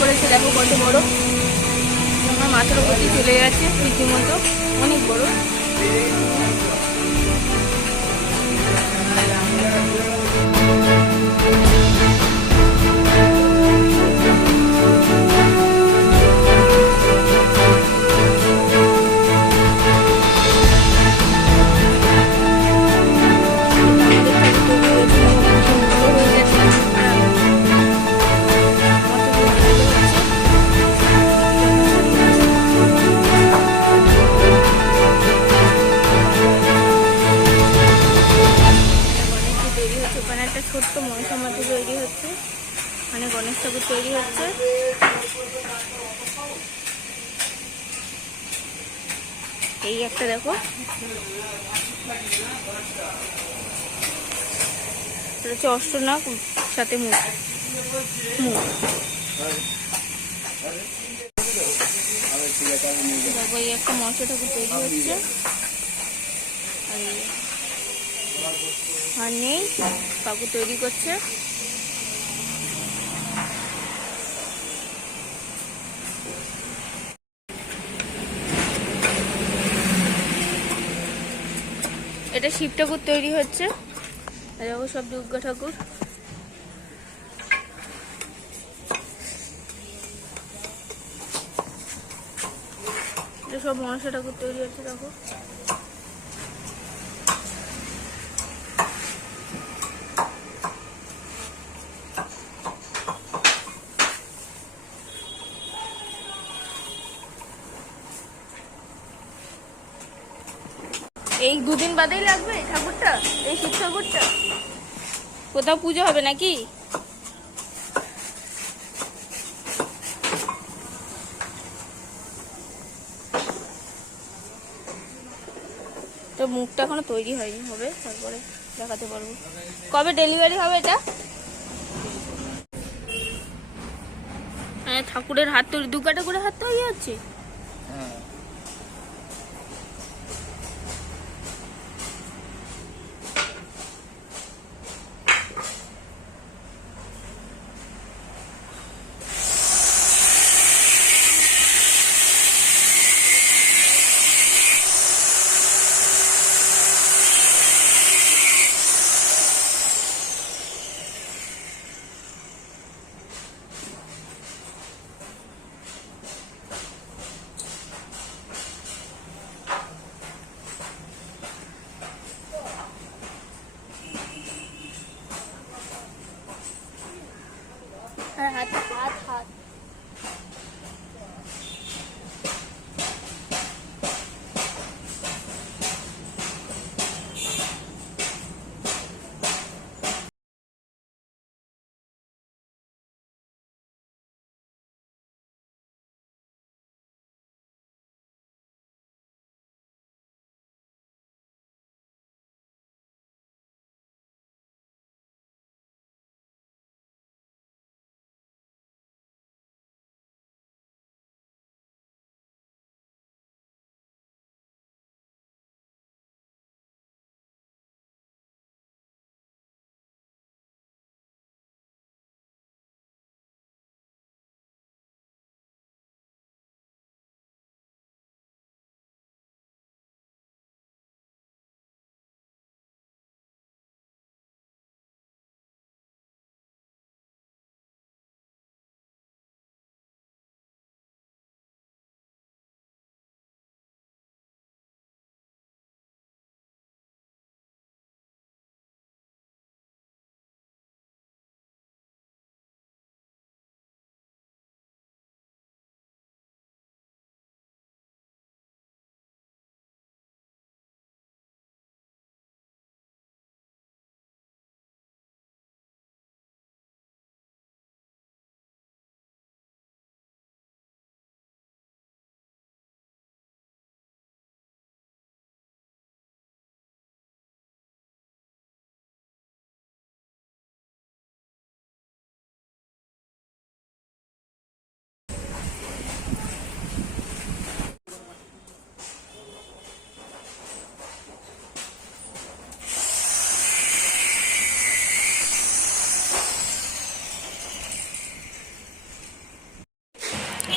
করেছে, দেখো কত বড়। আমার মাথার উপর দিয়ে চলে যাচ্ছে রীতিমতো, অনেক বড়। ওখানে একটা ছোট্ট মনসা মাটি তৈরি হচ্ছে, মানে গণেশ ঠাকুর তৈরি হচ্ছে। এই একটা দেখো, এটা হচ্ছে অষ্টনাগ সাথে মুখ। দেখো এই একটা মনসা ঠাকুর তৈরি হচ্ছে, আর নেই কাকু তৈরি করছে। এটা শিব ঠাকুর তৈরি হচ্ছে, দেখো সব দুর্গা ঠাকুর। এটা সব মনসা ঠাকুর তৈরি হচ্ছে, দেখো। এই দুদিন বাদেই লাগবে ঠাকুরটা, এই শিব ঠাকুরটা। কোথাও পুজো হবে নাকি? তো মুখটা এখনো তৈরি হয়নি, হবে তারপরে দেখাতে পারবো। কবে ডেলিভারি হবে এটা? হ্যাঁ, ঠাকুরের হাত তৈরি, দু কাটা করে হাত তৈরি হচ্ছে।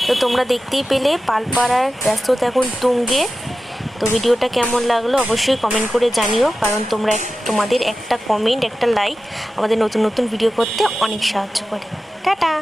তো তোমরা দেখতেই পেলে পালপাড়ার ব্যস্ততা এখন তুঙ্গে। তো ভিডিওটা কেমন লাগলো অবশ্যই কমেন্ট করে জানিও, কারণ তোমাদের একটা কমেন্ট, একটা লাইক আমাদের নতুন নতুন ভিডিও করতে অনেক সাহায্য করে। টাটা।